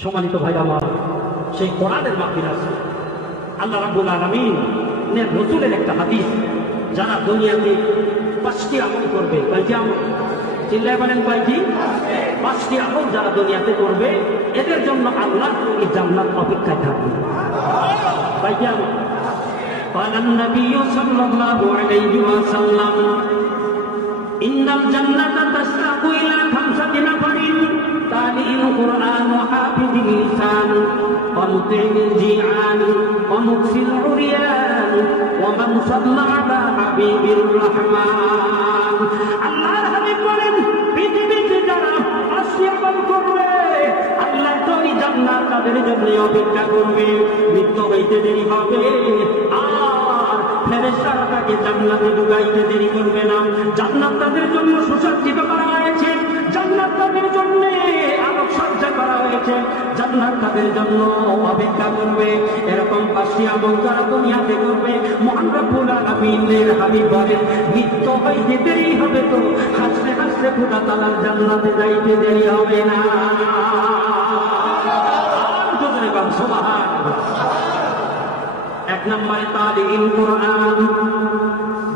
সম্মানিত ভাই আমার, সেই কোরআনের মাহফিল আছে। আল্লাহ রাব্বুল আলামিনের রাসূলের একটা হাদিস, যারা দুনিয়াতে 5টি আমল করবে, কয়টি আমল? চিল্লায় বলেন কয়টি? 5টি আমল যারা দুনিয়াতে করবে, এদের জন্য আল্লাহর এই জান্নাত অপেক্ষায় থাকবে। কয়টি আমল? قال النبي صلى الله عليه وسلم إن الجنة تشتاق إلى 5 نفر: قارئ القرآن وحافظ اللسان ومطعم الجيعان ومكفي العريان ومن صلى على حبيب الرحمن। আল্লাহর হাবিব বলেন, পৃথিবীতে যারা 5টি আমল করবে, আল্লাহ তো এই জান্নাত তাদের জন্য অপেক্ষা করবে। মৃত্যু হইতে দেরি হবে, আর ফেরেশতারা তাকে জান্নাতে ঢুকাইতে দেরি করবে না। জান্নাত তাদের জন্য সুসজ্জিত করা হয়েছে, জান্নাত তাদের জন্য আলোকসজ্জা করা হয়েছে, জান্নাত তাদের জন্য অপেক্ষা করবে। এরকম 5টি আমল যারা দুনিয়াতে করবে, মহান রব্বুল আলামিনের হাবিব বলেন, মৃত্যু হইতে দেরি হবে তো হাসতে হাসতে খোদা তাআলার জান্নাতে যাইতে দেরি হবে না। জোরে বল সুবহানাল্লাহ। 1 নম্বরে তালিম কোরআন,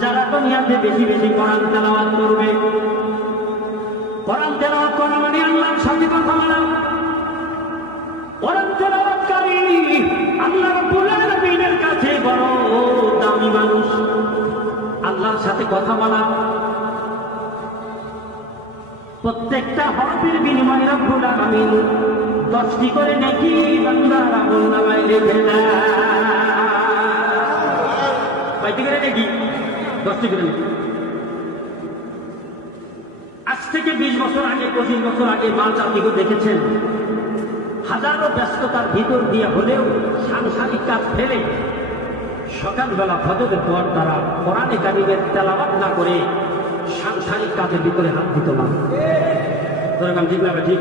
যারা দুনিয়াতে বেশি বেশি কোরআন তেলাওয়াত করবে। কোরআন তেলাওয়াত করা মানে আল্লাহর সাথে কথা বলা। কোরআন তেলাওয়াতকারী আল্লাহ রাব্বুল আলামিনের কাছে বড় দামি মানুষ। আল্লাহর সাথে কথা বলা, প্রত্যেকটা হরফের বিনিময়ে রব্বুল আলামিন 10টি করে নেকি বান্দার আমলনামায় লিখে দেয়। কয়টি করে নেকি? 10টি করে নেকি। আজ থেকে 20 বছর আগে, 25 বছর আগে মা চাচিকে দেখেছেন, হাজারো ব্যস্ততার ভিতর দিয়ে হলেও সাংসারিক কাজ ফেলে সকালবেলা ফজরের পর তারা কোরআনে কারিমের তেলাওয়াত না করে সাংসারিক কাজের ভিতরে হাত দিত না। ঠিক না? ঠিক।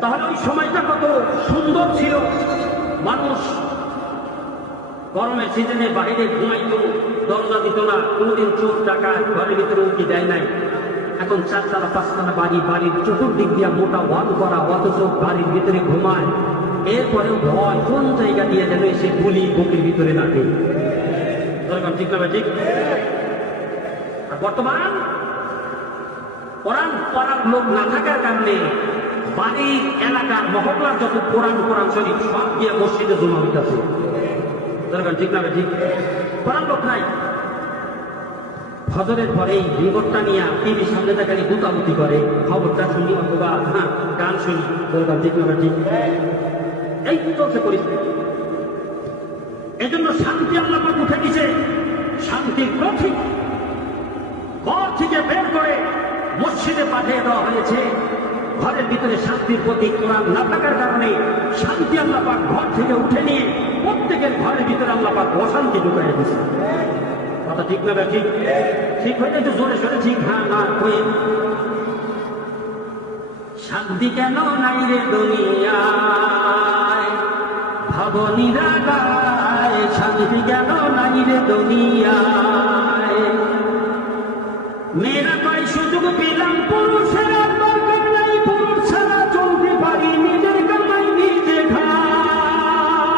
তাহলে ওই সময়টা কত সুন্দর ছিল। মানুষ গরমের সিজনে বাইরে ঘুমাইত, দরজা দিত না, কোনোদিন চোর ডাকাত ঘরের ভিতরে উঠি দেয় নাই। এখন 4 তলা 5 তলা বাড়ি, বাড়ির চতুর্দিক দিয়ে মোটা ওয়াল করা, অথচ বাড়ির ভিতরে ঘুমায়। এরপরেও ভয় কোন জায়গা দিয়ে যেন এসে গুলি বুকের ভিতরে নাকে। ঠিক না? ঠিক। বর্তমান কোরআন পড়ার লোক না থাকার কারণে বাড়ির এলাকার মহল্লার যত কোরআন শরীফ সব গিয়ে মসজিদে জমা হইতেছে। ঠিক না? ঠিক। কোরআন লোক নাই। ফজরের পরেই রিমোটটা নিয়ে টিভির সামনে দেখালি গুতাগুতি করে, খবরটা শুনি অথবা গান শুনি। ঠিক না? ঠিক। এই চলছে পরিস্থিতি। এই জন্য শান্তি আল্লাহ পাক উঠে দিছে, শান্তির প্রতীক ঘর থেকে বের করে মসজিদে পাঠিয়ে দেওয়া হয়েছে। ঘরের ভিতরে শান্তির প্রতীক কোরআন না থাকার কারণে শান্তি আল্লাহ পাক ঘর থেকে উঠে নিয়ে প্রত্যেকের ঘরের ভিতরে আল্লাহ পাক অশান্তি ঢুকাই দিচ্ছে। কথা ঠিক না? ঠিক। ঠিক হইলে একটু জোরে সোরে ঠিক হ্যাঁ না হয়ে। শান্তি কেন নাই রে দুনিয়ায়, ভাবো নিরালায়, শান্তি কেন নাই রে দুনিয়ায়। মেয়েরা কয় সুযোগ পেলাম পুরুষেরা দরকার নাই, পুরুষ ছাড়া চলতে পারি, নিজের কামাই নিজে খাই।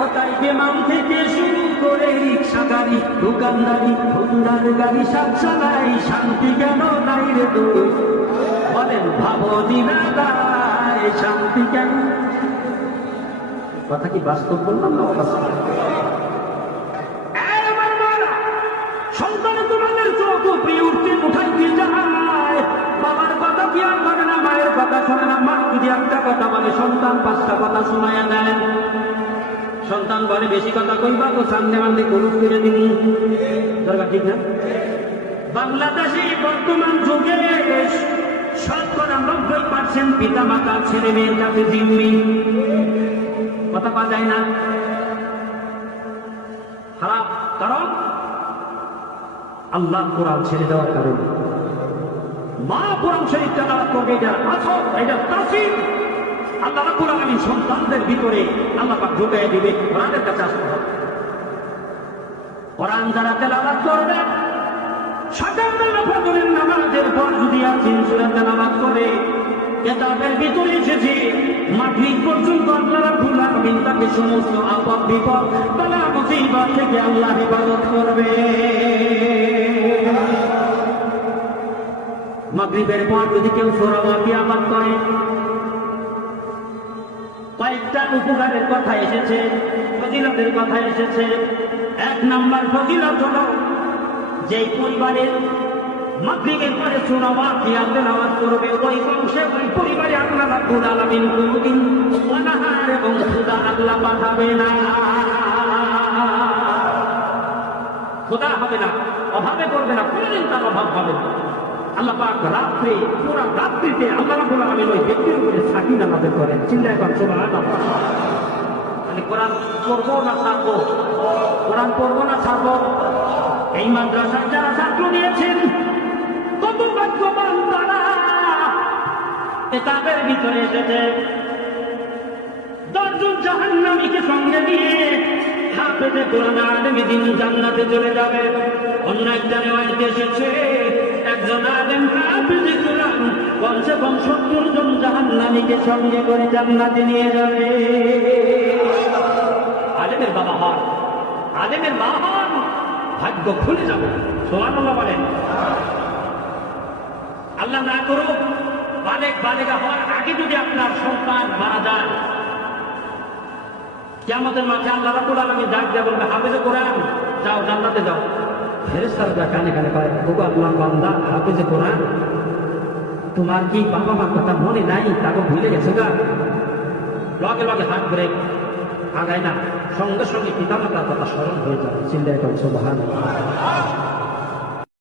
ও তাই বিমান থেকে শুরু করে রিক্সা গাড়ি, দোকানদারি, হুন্ডার গাড়ি সব চালাই, শান্তি কেন নাই রে তুই বলেন, ভাবো নিরালায়, শান্তি কেন। কথা কি বাস্তব বললাম না? সন্তানে তোমাদের চোখ উপরে উঠতে উঠাইতে যায়, বাবার কথা কি আর মানে না, মায়ের কথা শোনে না। মা যদি একটা কথা বলে, সন্তান 5টা কথা শোনায় দেন। সন্তান বলে বেশি কথা কইবা তো সামনে মানলে গরু করে দিন। দরকার ঠিক না? বাংলাদেশে বর্তমান যুগে 90% পিতা মাতা ছেলে মেয়ের কাছে জিম্মি। কথা পাওয়া যায় না? খারাপ কারণ আল্লাহ কোরআন ছেড়ে দেওয়ার কারণে। মা কোরআন শরীফ তেলাওয়াত করবে, এটা আসল, এটা তাসির। আল্লাহ রাব্বুল আলামিন সন্তানদের ভিতরে আল্লাহ পাক ঢুকিয়ে দিবে, কোরআনের কাছে আসতে হবে। কোরআন যারা তেলাওয়াত করবে, সকালবেলা ফজরের নামাজের পর যদি আসিন সূরা তেলাওয়াত করে, কেতাবের ভিতরে এসেছে মাগরিব পর্যন্ত আল্লাহ রাব্বুল আলামিন তাকে সমস্ত আপদ বিপদ বালা মুসিবত থেকে আল্লাহ হেফাজত করবে। মাগরিবের পর যদি কেউ সূরা ওয়াকিয়া পাঠ করে, কয়েকটা উপকারের কথা এসেছে, ফজিলতের কথা এসেছে। এক নাম্বার ফজিলত হলো, যেই পরিবারের মাগরিবের পরে সূরা ওয়াকিয়া তেলাওয়াত করবে, ওই বংশে ওই পরিবারে আল্লাহ রাব্বুল আলামিন কোনদিন অনাহার এবং ক্ষুধা আল্লাহ পাঠাবে না। ক্ষুধা হবে না, অভাবে করবে না, কোনদিন তার অভাব হবে না। আল্লাহ পাক রাত্রে, পুরা রাত্রিতে আল্লাহ রাব্বুল আলামিন ওই ব্যক্তির উপরে সাকিনা নাযিল করেন। চিন্তা করেন সুবহানাল্লাহ। মানে কোরআন পড়বো না ছাড়বো, কোরআন পড়বো না ছাড়বো। এই মাদ্রাসার যারা ছাত্র নিয়েছেন কত ভাগ্যবান তারা। কিতাবের ভিতরে এসেছে 10 জন জাহান্নামীকে সঙ্গে নিয়ে হাফেজে কোরআন আলেম দিন জান্নাতে চলে যাবে। অন্য একটা রিওয়ায়াতে এসেছে একজন আলেম হাফেজে কোরআন কমসে কম 70 জন জাহান্নামীকে সঙ্গে করে জান্নাতে নিয়ে যাবে। আলেমের বাবা হন, আলেমের মা হন, ভাগ্য খুলে যাবে। সুবহানাল্লাহ বলেন। আল্লাহ না করুক বালেগা হওয়ার আগে যদি আপনার সন্তান মারা যায়, কিয়ামতের মাঠে আল্লাহ রাব্বুল আলামিন ডাক দিয়ে বলবে, হাফেজে কোরআন যাও জান্নাতে যাও। ফেরেশতারা কানে কানে কয়, ওগো আল্লাহর বান্দা হাফেজে কোরআন, তোমার কি বাবা মার কথা মনে নাই? তাকে ভুলে গেছে গা? লগে লগে হাত ব্রেক আগায় না, সঙ্গে সঙ্গে পিতামাতার কথা স্মরণ হয়ে যাবে। চিন্তা করেন সুবহানাল্লাহ।